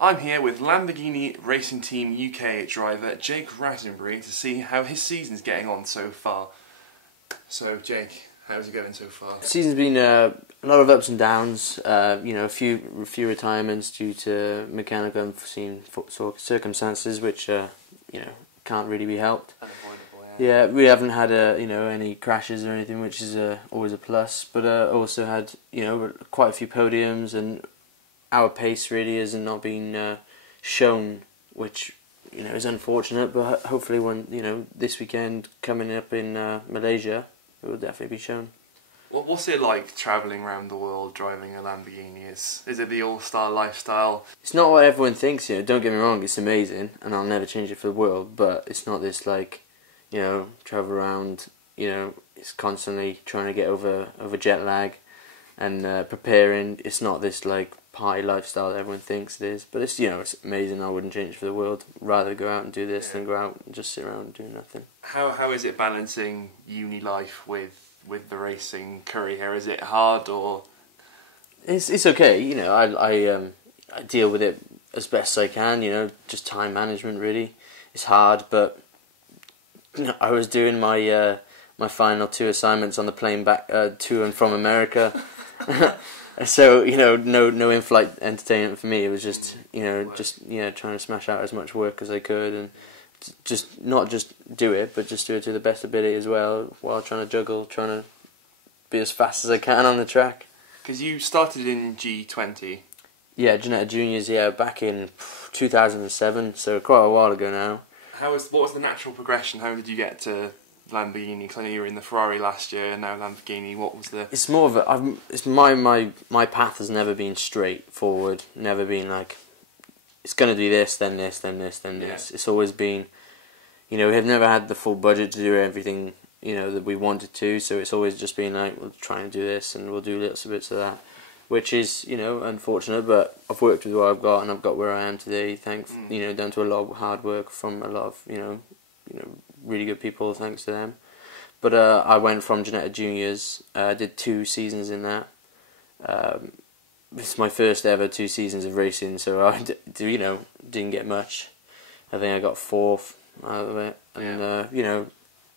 I'm here with Lamborghini Racing Team UK driver Jake Rattenbury to see how his season's getting on so far. So Jake, how's it going so far? The season's been a lot of ups and downs. You know, a few retirements due to mechanical unforeseen circumstances, which you know, can't really be helped. Unavoidable, yeah. We haven't had you know, any crashes or anything, which is always a plus. But also had, you know, quite a few podiums, and our pace really has not been shown, which, you know, is unfortunate. But hopefully, when, you know, this weekend coming up in Malaysia, it will definitely be shown. What's it like travelling around the world driving a Lamborghini? Is it the all-star lifestyle? It's not what everyone thinks, you know, don't get me wrong, it's amazing, and I'll never change it for the world, but it's not this, like, you know, travel around, you know, it's constantly trying to get over jet lag, and preparing. It's not this, like, party lifestyle that everyone thinks it is, but it's, you know, it's amazing. I wouldn't change it for the world. Rather go out and do this than go out and just sit around and do nothing. How is it balancing uni life with the racing career? Is it hard, or? It's okay, you know. I deal with it as best I can, you know. Just time management, really. It's hard, but you know, I was doing my my final 2 assignments on the plane back to and from America. So, you know, no in-flight entertainment for me. It was just, you know, trying to smash out as much work as I could, and just not just do it, but just do it to the best ability as well, while trying to juggle, trying to be as fast as I can on the track. Because you started in G20. Yeah, Ginetta Juniors, yeah, back in 2007, so quite a while ago now. What was the natural progression? How did you get to Lamborghini? Because I know you were in the Ferrari last year, and now Lamborghini. What was the? It's more of a. It's my path has never been straightforward. Never been like, it's gonna do this, then this, then this, then this. It's always been, you know, we have never had the full budget to do everything, you know, that we wanted to. So it's always just been like, we'll try and do this, and we'll do little bits of that, which is, you know, unfortunate. But I've worked with what I've got, and I've got where I am today. Thanks, you know, down to a lot of hard work from a lot of, you know, really good people, thanks to them. But I went from Ginetta Juniors, did 2 seasons in that. This is my first ever 2 seasons of racing, so I you know, didn't get much. I think I got 4th out of it, and you know,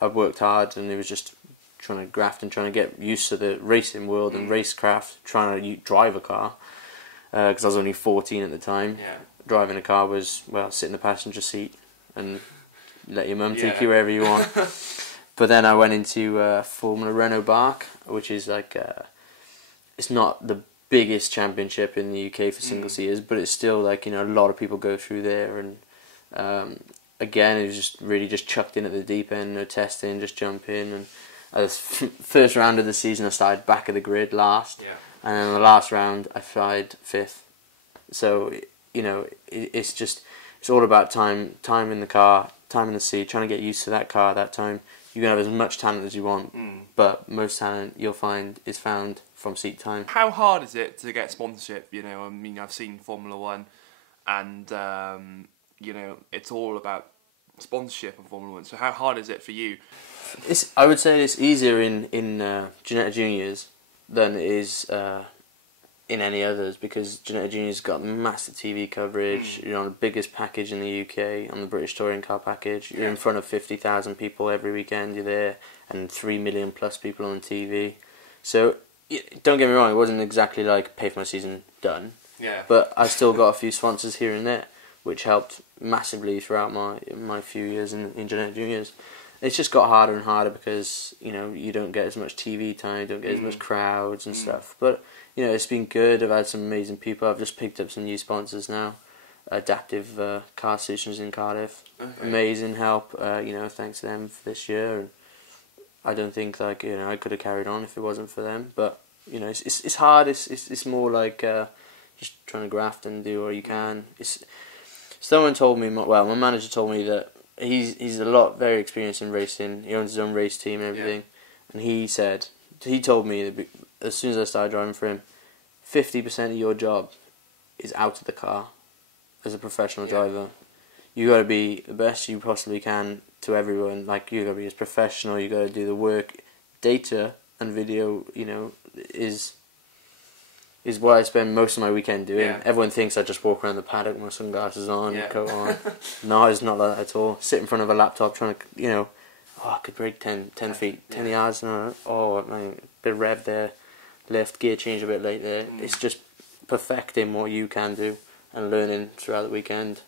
I've worked hard, and it was just trying to graft and trying to get used to the racing world and racecraft, trying to drive a car, because I was only 14 at the time. Driving a car was, well, sit in the passenger seat and let your mum take you wherever you want. But then I went into Formula Renault Bark, which is like, it's not the biggest championship in the UK for single seaters, but it's still, like, you know, a lot of people go through there. And again, it was just really just chucked in at the deep end, no testing, just jump in. And the first round of the season, I started back of the grid last, and then the last round I started 5th. So, you know, it's all about time in the car, time in the seat, trying to get used to that car at that time. You can have as much talent as you want, but most talent you'll find is found from seat time. How hard is it to get sponsorship? You know, I mean, I've seen Formula 1, and you know, it's all about sponsorship of Formula 1. So how hard is it for you? I would say it's easier in Ginetta Juniors than it is in any others, because Ginetta Juniors got massive TV coverage. You're on the biggest package in the UK, on the British Touring Car package. You're in front of 50,000 people every weekend. You're there, and 3 million plus people on TV. So don't get me wrong, it wasn't exactly like pay for my season, done. But I still got a few sponsors here and there, which helped massively throughout my few years in Ginetta Juniors. It's just got harder and harder because, you know, you don't get as much TV time, you don't get as much crowds and stuff. But, you know, it's been good. I've had some amazing people. I've just picked up some new sponsors now. Adaptive Car Solutions in Cardiff. Amazing help, you know, thanks to them for this year. And I don't think, like, you know, I could have carried on if it wasn't for them. But, you know, it's hard. It's more like just trying to graft and do what you can. Someone told me, well, my manager told me that he's very experienced in racing. He owns his own race team and everything. And he told me that as soon as I started driving for him, 50% of your job is out of the car as a professional driver. You got to be the best you possibly can to everyone. Like, you got to be as professional. You got to do the work. Data and video, you know, is is what I spend most of my weekend doing. Yeah. Everyone thinks I just walk around the paddock with my sunglasses on, Yeah. coat on. No, it's not like that at all. Sit in front of a laptop trying to, I could break 10 feet, 10 yards. Oh, man, bit of rev there, left gear change a bit late there. It's just perfecting what you can do and learning throughout the weekend.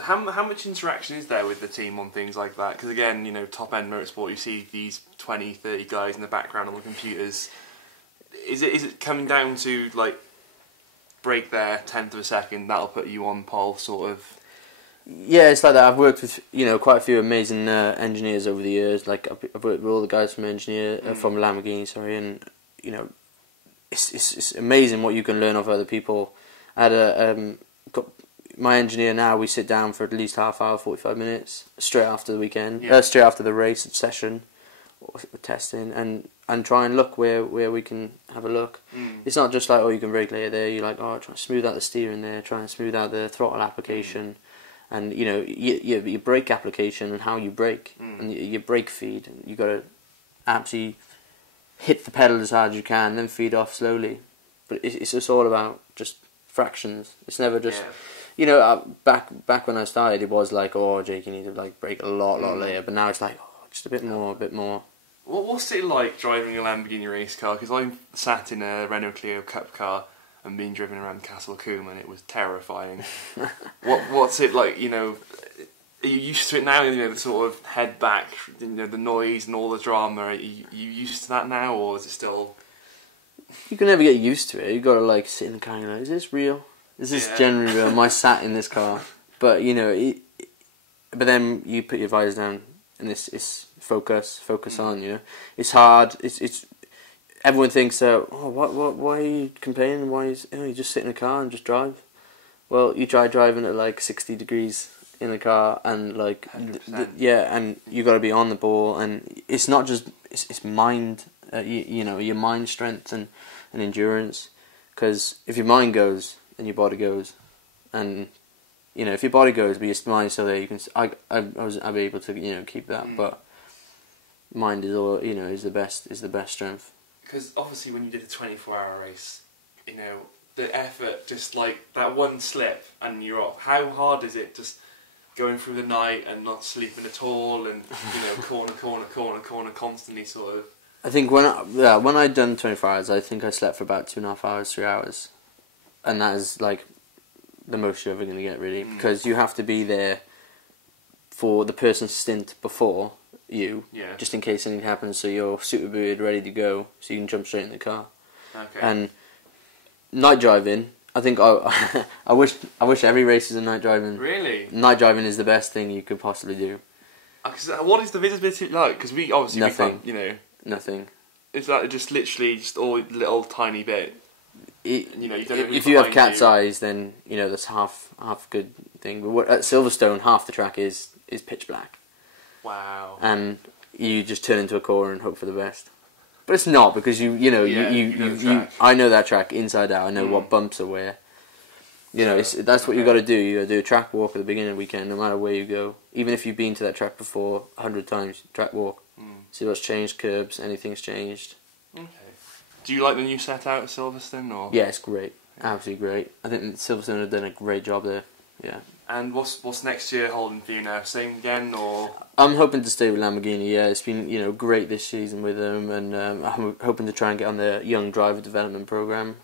How much interaction is there with the team on things like that? Because again, top end motorsport, you see these 20, 30 guys in the background on the computers. Is it coming down to like break there 1/10 of a second, that'll put you on pole sort of? Yeah, it's like that. I've worked with quite a few amazing engineers over the years. Like I've worked with all the guys from from Lamborghini, and it's amazing what you can learn off other people. I had my engineer now. We sit down for at least half hour, 45 minutes straight after the weekend, straight after the race session, or testing, and try and look where we can have a look. It's not just like, you can brake later there. You're like, try and smooth out the steering there, try and smooth out the throttle application, and your brake application and how you brake and your brake feed. You got to absolutely hit the pedal as hard as you can, then feed off slowly. But it's just all about just fractions. It's never just. Back when I started, it was like, Jake, you need to like brake a lot later. But now it's like, just a bit more. What's it like driving a Lamborghini race car? Because I sat in a Renault Clio Cup car and being driven around Castle Combe, and it was terrifying. What's it like? Are you used to it now? The sort of head back, the noise and all the drama. Are you used to that now, or is it still? You can never get used to it. You got to like sit in the car and go, is this real? Is this generally real? Am I sat in this car? But but then you put your visor down and it's focus on. It's hard. It's everyone thinks why are you complaining? Why you just sit in a car and just drive? Well, you try driving at like 60 degrees in a car and like and you got to be on the ball, and it's not just it's mind. Your mind strength and endurance, because if your mind goes, then your body goes, and if your body goes but your mind's still there, you can. I'll be able to keep that, but mind is all is the best strength. Because obviously when you did a 24-hour race, the effort, just like that one slip and you're off. How hard is it just going through the night and not sleeping at all, and corner constantly sort of. I think when I'd done 24 hours, I think I slept for about 2.5 hours, 3 hours, and that is like the most you're ever going to get, really, because you have to be there for the person's stint before you, just in case anything happens, so you're suited, booted, ready to go, so you can jump straight in the car. Okay. And night driving, I think I wish every race is a night driving. Really? Night driving is the best thing you could possibly do. What is the visibility like? Because we obviously nothing. Nothing. Is that just literally just all little tiny bit? If you have cat's eyes, then that's half good thing. But at Silverstone, half the track is pitch black. Wow. And you just turn into a corner and hope for the best. But it's not, because you I know that track inside out. I know what bumps are where. That's what you got to do. You got to do a track walk at the beginning of the weekend, no matter where you go. Even if you've been to that track before 100 times, track walk. See what's changed, curbs, anything's changed. Okay. Do you like the new set out at Silverstone, or? Yeah, it's great. Absolutely great. I think Silverstone have done a great job there. Yeah. And what's next year holding for you now? Same again, or? I'm hoping to stay with Lamborghini. Yeah, it's been great this season with them, and I'm hoping to try and get on the young driver development program,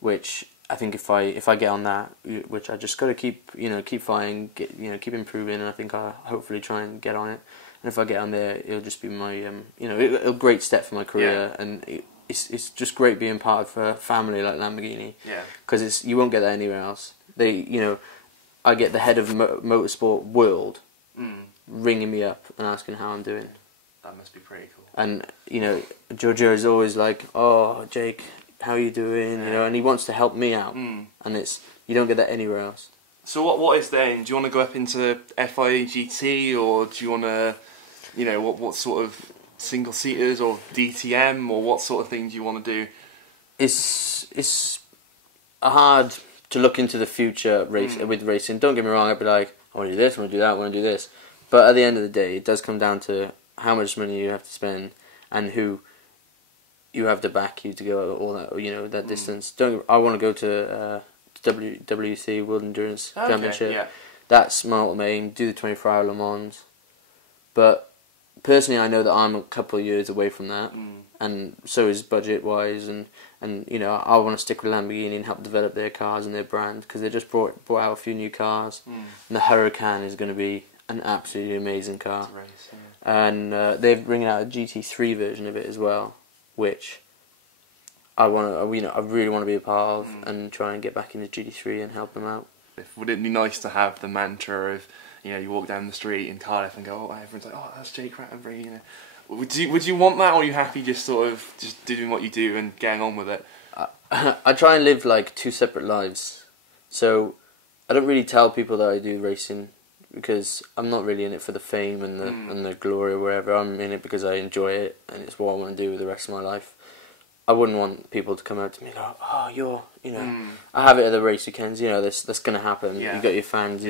which I think if I get on that, which I just got to keep fighting, keep improving, and I think I'll hopefully try and get on it. And if I get on there, it'll just be my a great step for my career, and it's just great being part of a family like Lamborghini. Yeah. Because you won't get that anywhere else. I get the head of motorsport world ringing me up and asking how I'm doing. That must be pretty cool. And Giorgio is always like, "Oh, Jake, how are you doing?" And he wants to help me out, and you don't get that anywhere else. So what is the aim? Do you want to go up into FIA GT, or do you want to, what sort of single seaters or DTM, or what sort of thing do you want to do? It's hard to look into the future with racing. Don't get me wrong. I'd be like, I want to do this, I want to do that, I want to do this. But at the end of the day, it does come down to how much money you have to spend and who you have to back you to go all that, that distance. I want to go to WWC World Endurance Championship. Yeah. That's my ultimate aim. Do the 24-hour Le Mans. But personally, I know that I'm a couple of years away from that, and so is budget-wise, and I want to stick with Lamborghini and help develop their cars and their brand, because they just brought out a few new cars, and the Huracan is going to be an absolutely amazing car. Race, yeah. And they're bringing out a GT3 version of it as well, which I really want to be a part of and try and get back into GT3 and help them out. Would it be nice to have the mantra of, you walk down the street in Cardiff and go, oh, everyone's like, oh, that's Jake Rattenbury, Would you want that, or are you happy just sort of just doing what you do and getting on with it? I try and live like two separate lives. So I don't really tell people that I do racing, because I'm not really in it for the fame and the glory or wherever. I'm in it because I enjoy it, and it's what I want to do with the rest of my life. I wouldn't want people to come out to me and go, oh, you're, I have it at the race weekends, that's going to happen. Yeah. You got your fans,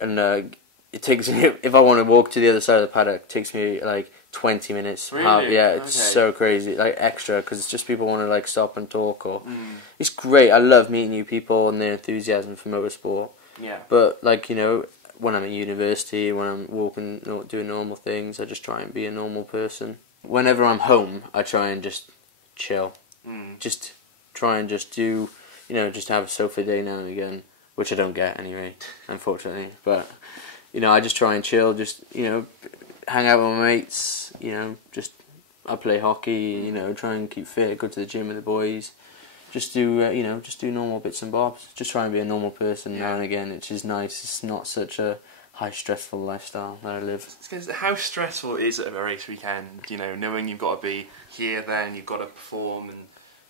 and it takes me, if I want to walk to the other side of the paddock, it takes me like 20 minutes. Really? It's so crazy, like extra, because it's just people want to like stop and talk, or it's great. I love meeting new people and their enthusiasm for motorsport. Yeah. But like, when I'm at university, when I'm walking, doing normal things, I just try and be a normal person. Whenever I'm home, I try and just chill. Just try and just do, just have a sofa day now and again, which I don't get anyway, unfortunately. But, I just try and chill, just, hang out with my mates, I play hockey, try and keep fit, go to the gym with the boys. Just do, just do normal bits and bobs. Just try and be a normal person now and again, which is nice. It's not such a high stressful lifestyle that I live. How stressful is it at a race weekend? Knowing you've got to be here, then you've got to perform, and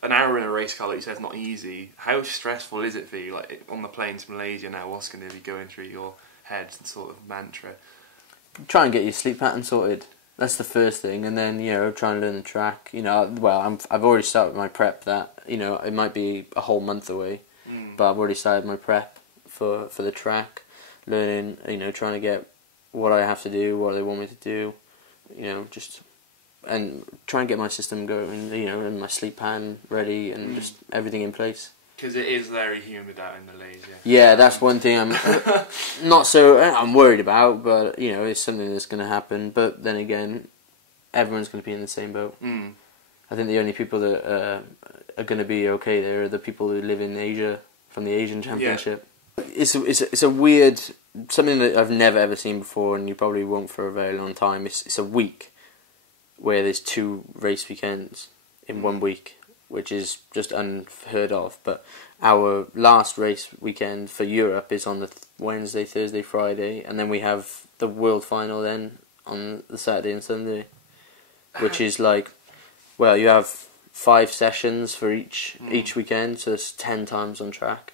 an hour in a race car, like you said, is not easy. How stressful is it for you? Like on the plane to Malaysia now, what's going to be going through your head, sort of mantra? Try and get your sleep pattern sorted. That's the first thing, and then try and learn the track. I've already started my prep. That it might be a whole month away, but I've already started my prep for the track. Learning, trying to get what I have to do, what they want me to do, and try and get my system going, and my sleep pattern ready, and just everything in place. Because it is very humid out in Malaysia. Yeah, that's one thing I'm worried about, but it's something that's going to happen. But then again, everyone's going to be in the same boat. I think the only people that are going to be okay there are the people who live in Asia from the Asian Championship. Yeah. It's a weird, something that I've never ever seen before, and you probably won't for a very long time. It's a week where there's 2 race weekends in 1 week, which is just unheard of. But our last race weekend for Europe is on the Wednesday, Thursday, Friday, and then we have the World Final then on the Saturday and Sunday, which is like, well, you have 5 sessions for each weekend, so it's 10 times on track.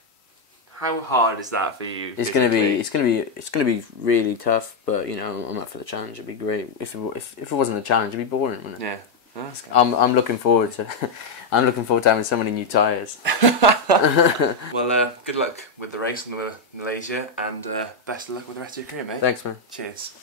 How hard is that for you? It's gonna be really tough, but I'm up for the challenge. It'd be great. If it wasn't a challenge, it'd be boring, wouldn't it? Yeah. Oh, that's good. I'm looking forward to having so many new tyres. Well, good luck with the race in Malaysia, and best of luck with the rest of your career, mate. Thanks, man. Cheers.